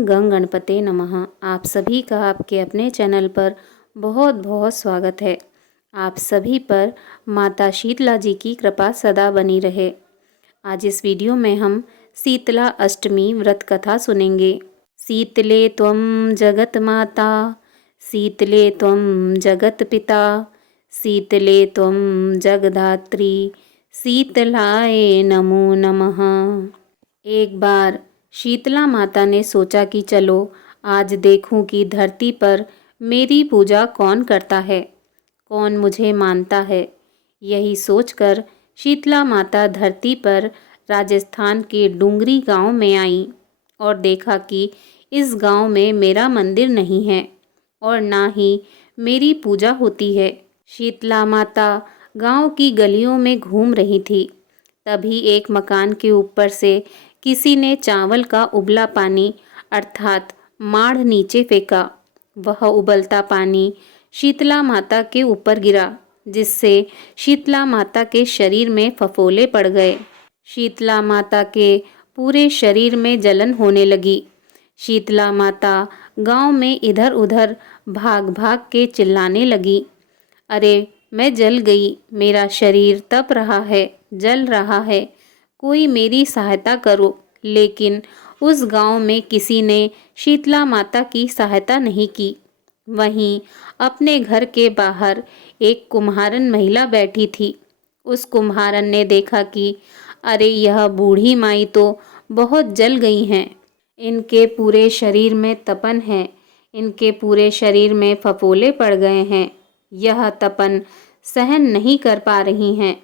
ओम गंग गणपते नमः। आप सभी का आपके अपने चैनल पर बहुत बहुत स्वागत है। आप सभी पर माता शीतला जी की कृपा सदा बनी रहे। आज इस वीडियो में हम शीतला अष्टमी व्रत कथा सुनेंगे। शीतले त्वं जगत माता, शीतले त्वं जगत पिता, शीतले त्वं जगधात्री, शीतलाय नमो नमः। एक बार शीतला माता ने सोचा कि चलो आज देखूं कि धरती पर मेरी पूजा कौन करता है, कौन मुझे मानता है। यही सोचकर शीतला माता धरती पर राजस्थान के डूंगरी गांव में आई और देखा कि इस गांव में मेरा मंदिर नहीं है और ना ही मेरी पूजा होती है। शीतला माता गांव की गलियों में घूम रही थी। तभी एक मकान के ऊपर से किसी ने चावल का उबला पानी अर्थात माढ़ नीचे फेंका। वह उबलता पानी शीतला माता के ऊपर गिरा, जिससे शीतला माता के शरीर में फफोले पड़ गए। शीतला माता के पूरे शरीर में जलन होने लगी। शीतला माता गांव में इधर उधर भाग भाग के चिल्लाने लगी, अरे मैं जल गई, मेरा शरीर तप रहा है, जल रहा है, कोई मेरी सहायता करो। लेकिन उस गांव में किसी ने शीतला माता की सहायता नहीं की। वहीं अपने घर के बाहर एक कुम्हारन महिला बैठी थी। उस कुम्हारन ने देखा कि अरे यह बूढ़ी माई तो बहुत जल गई हैं, इनके पूरे शरीर में तपन है, इनके पूरे शरीर में फफोले पड़ गए हैं, यह तपन सहन नहीं कर पा रही हैं।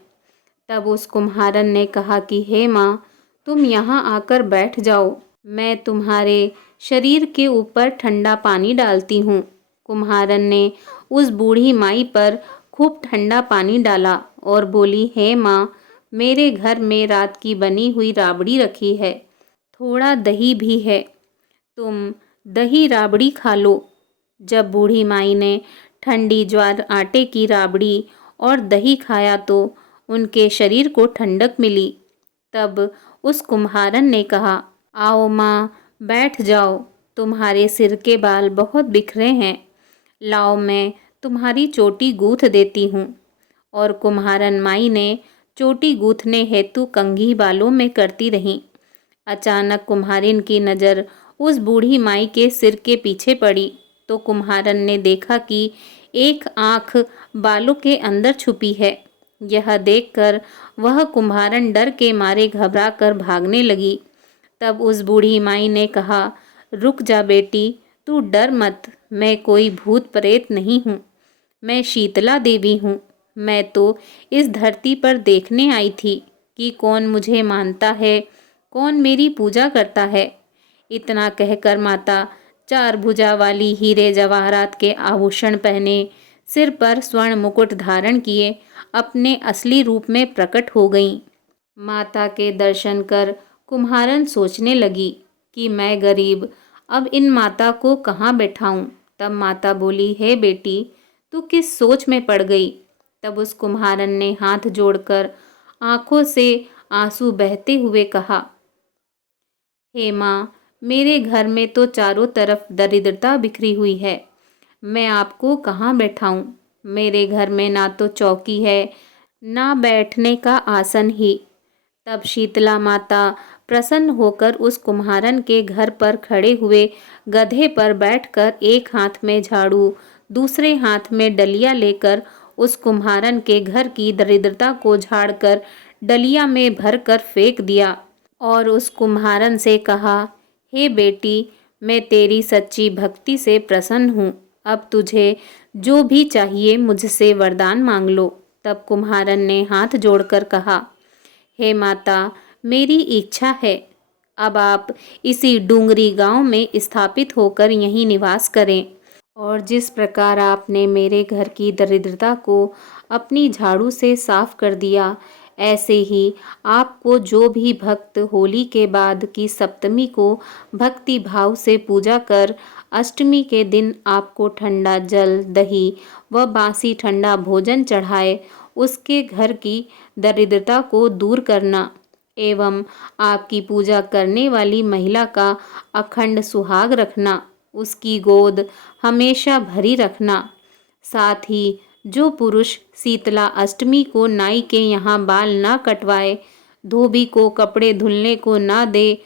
तब उस कुम्हारन ने कहा कि हे माँ, तुम यहाँ आकर बैठ जाओ, मैं तुम्हारे शरीर के ऊपर ठंडा पानी डालती हूँ। कुम्हारन ने उस बूढ़ी माई पर खूब ठंडा पानी डाला और बोली, हे माँ, मेरे घर में रात की बनी हुई राबड़ी रखी है, थोड़ा दही भी है, तुम दही राबड़ी खा लो। जब बूढ़ी माई ने ठंडी ज्वार आटे की राबड़ी और दही खाया तो उनके शरीर को ठंडक मिली। तब उस कुम्हारन ने कहा, आओ माँ, बैठ जाओ, तुम्हारे सिर के बाल बहुत बिखरे हैं, लाओ मैं तुम्हारी चोटी गूँथ देती हूँ। और कुम्हारन माई ने चोटी गूँथने हेतु कंघी बालों में करती रहीं। अचानक कुम्हारिन की नज़र उस बूढ़ी माई के सिर के पीछे पड़ी तो कुम्हारन ने देखा कि एक आँख बालों के अंदर छुपी है। यह देखकर वह कुम्हारन डर के मारे घबरा कर भागने लगी। तब उस बूढ़ी माई ने कहा, रुक जा बेटी, तू डर मत, मैं कोई भूत प्रेत नहीं हूँ, मैं शीतला देवी हूँ। मैं तो इस धरती पर देखने आई थी कि कौन मुझे मानता है, कौन मेरी पूजा करता है। इतना कहकर माता चार भुजा वाली हीरे जवाहरात के आभूषण पहने, सिर पर स्वर्ण मुकुट धारण किए अपने असली रूप में प्रकट हो गईं। माता के दर्शन कर कुम्हारन सोचने लगी कि मैं गरीब अब इन माता को कहाँ बैठाऊं। तब माता बोली, हे बेटी, तू किस सोच में पड़ गई। तब उस कुम्हारन ने हाथ जोड़कर आंखों से आंसू बहते हुए कहा, हे माँ, मेरे घर में तो चारों तरफ दरिद्रता बिखरी हुई है, मैं आपको कहाँ बैठाऊं। मेरे घर में ना तो चौकी है, ना बैठने का आसन ही। तब शीतला माता प्रसन्न होकर उस कुम्हारन के घर पर खड़े हुए गधे पर बैठकर एक हाथ में झाड़ू, दूसरे हाथ में डलिया लेकर उस कुम्हारन के घर की दरिद्रता को झाड़कर डलिया में भरकर फेंक दिया और उस कुम्हारन से कहा, हे बेटी, मैं तेरी सच्ची भक्ति से प्रसन्न हूँ, अब तुझे जो भी चाहिए मुझसे वरदान मांग लो। तब कुम्हारन ने हाथ जोड़कर कहा, हे माता, मेरी इच्छा है, अब आप इसी डूंगरी गांव में स्थापित होकर यहीं निवास करें और जिस प्रकार आपने मेरे घर की दरिद्रता को अपनी झाड़ू से साफ कर दिया, ऐसे ही आपको जो भी भक्त होली के बाद की सप्तमी को भक्ति भाव से पूजा कर अष्टमी के दिन आपको ठंडा जल, दही व बासी ठंडा भोजन चढ़ाए, उसके घर की दरिद्रता को दूर करना। एवं आपकी पूजा करने वाली महिला का अखंड सुहाग रखना, उसकी गोद हमेशा भरी रखना। साथ ही जो पुरुष शीतला अष्टमी को नाई के यहाँ बाल ना कटवाए, धोबी को कपड़े धुलने को ना दे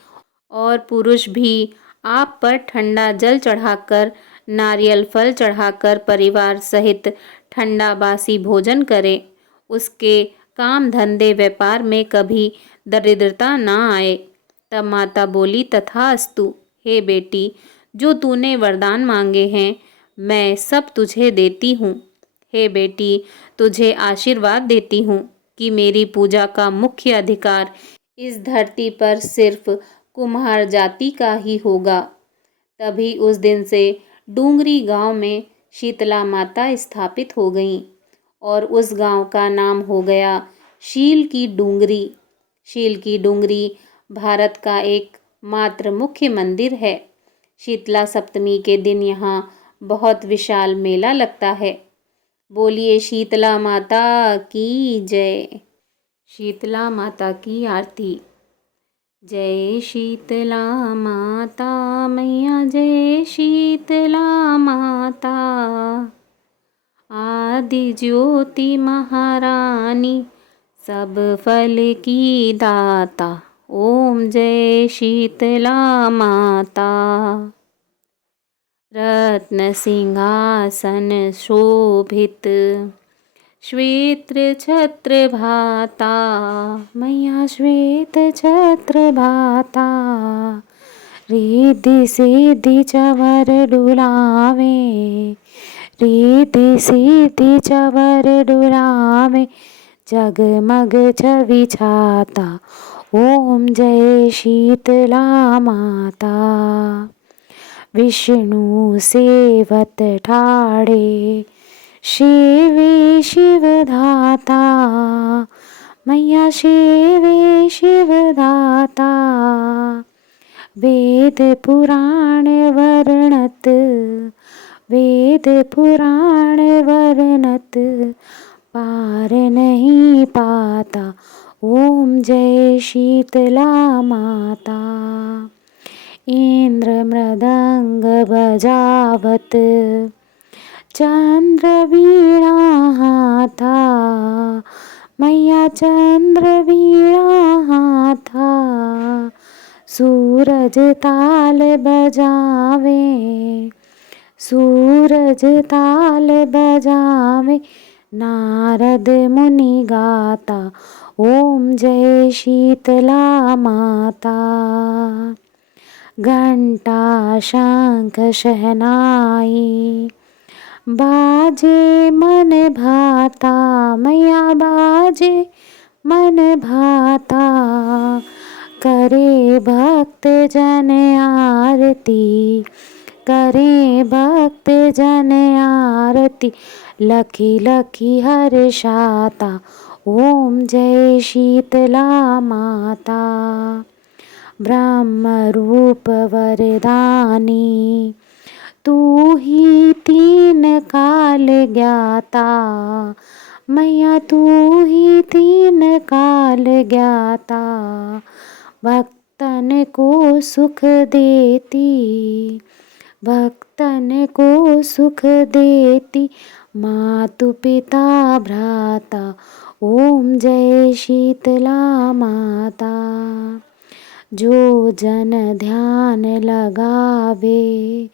और पुरुष भी आप पर ठंडा जल चढ़ाकर, नारियल फल चढ़ाकर परिवार सहित ठंडा बासी भोजन करे, उसके काम धंधे व्यापार में कभी दरिद्रता ना आए। तब माता बोली, तथास्तु। हे बेटी, जो तूने वरदान मांगे हैं मैं सब तुझे देती हूँ। हे बेटी, तुझे आशीर्वाद देती हूँ कि मेरी पूजा का मुख्य अधिकार इस धरती पर सिर्फ कुम्हार जाति का ही होगा। तभी उस दिन से डूंगरी गांव में शीतला माता स्थापित हो गईं और उस गांव का नाम हो गया शील की डूंगरी। शील की डूंगरी भारत का एक मात्र मुख्य मंदिर है। शीतला सप्तमी के दिन यहाँ बहुत विशाल मेला लगता है। बोलिए शीतला माता की जय। शीतला माता की आरती। जय शीतला माता मैया, जय शीतला माता। आदि ज्योति महारानी, सब फल की दाता। ओम जय शीतला माता। रत्न सिंहासन शोभित, श्वेत छत्र भाता मैया, श्वेत छत्र भाता। रिद्धि सिद्धि चवर डुलावे, रिद्धि सिद्धि चवर डुलावे, जगमग छवि छाता। ओम जय शीतला माता। विष्णु सेवत ठाड़े, शिवे शिव धाता मैया, शिवे शिव धाता। वेद पुराण वर्णत, वेद पुराण वर्णत, पार नहीं पाता। ओम जय शीतला माता। इंद्र मृदंग बजावत, चंद्र वीणा हाथा मैया, चंद्र वीणा हाथा। सूरज ताल बजावे, सूरज ताल बजावे, नारद मुनि गाता। ओम जय शीतला माता। घंटा शंख शहनाई, बाजे मन भाता मैया, बाजे मन भाता। करे भक्त जन आरती, करे भक्त जन आरती, लखी लखी हर्षाता। ओम जय शीतला माता। ब्रह्म रूप वरदानी, तू ही तीन काल ज्ञाता मैया, तू ही तीन काल ज्ञाता। भक्तन को सुख देती, भक्तन को सुख देती, मातु पिता भ्राता। ओम जय शीतला माता। जो जन ध्यान लगावे,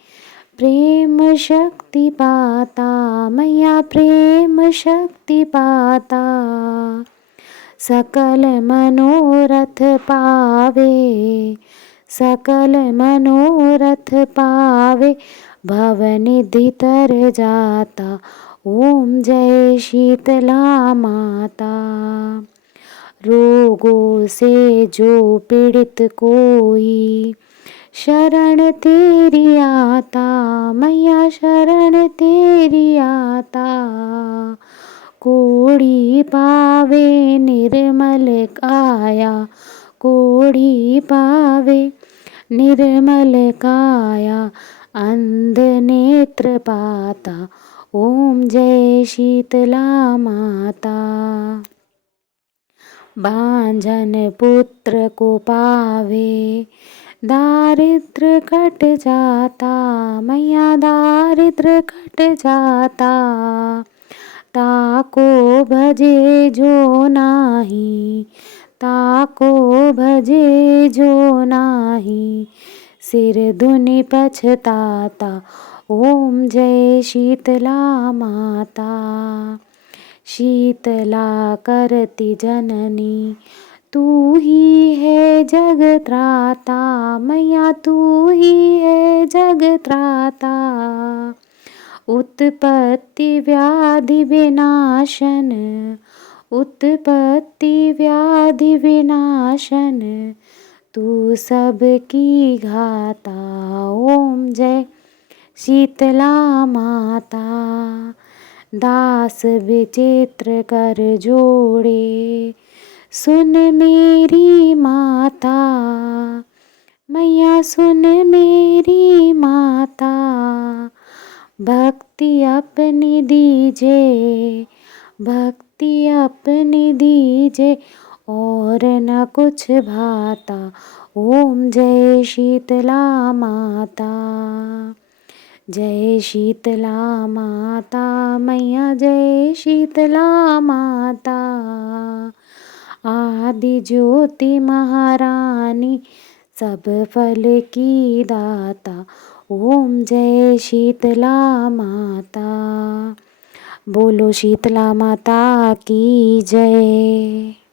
प्रेम शक्ति पाता मैया, प्रेम शक्ति पाता। सकल मनोरथ पावे, सकल मनोरथ पावे, भवनिधि तर जाता। ओम जय शीतला माता। रोगों से जो पीड़ित कोई, शरण तेरी आता मैया, शरण तेरी आता। कोड़ी पावे निर्मल काया, कोड़ी पावे निर्मल काया, अंध नेत्र पाता। ओम जय शीतला माता। भांजन पुत्र को पावे, दारिद्र कट जाता मैया दारिद्र कट जाता। ताको भजे जो नाही, ताको भजे जो नाही, सिर धुनि पछताता। ओम जय शीतला माता। शीतला करती जननी, तू ही है जग त्राता मैया, तू ही है जग त्राता। उत्पत्ति व्याधि विनाशन, उत्पत्ति व्याधि विनाशन, तू सबकी घाता। ओम जय शीतला माता। दास विचित्र कर जोड़े, सुन मेरी माता मैया, सुन मेरी माता। भक्ति अपनी दीजे, भक्ति अपनी दीजे, और न कुछ भाता। ओम जय शीतला माता। जय शीतला माता मैया, जय शीतला माता। आदि ज्योति महारानी, सब फल की दाता। ओम जय शीतला माता। बोलो शीतला माता की जय।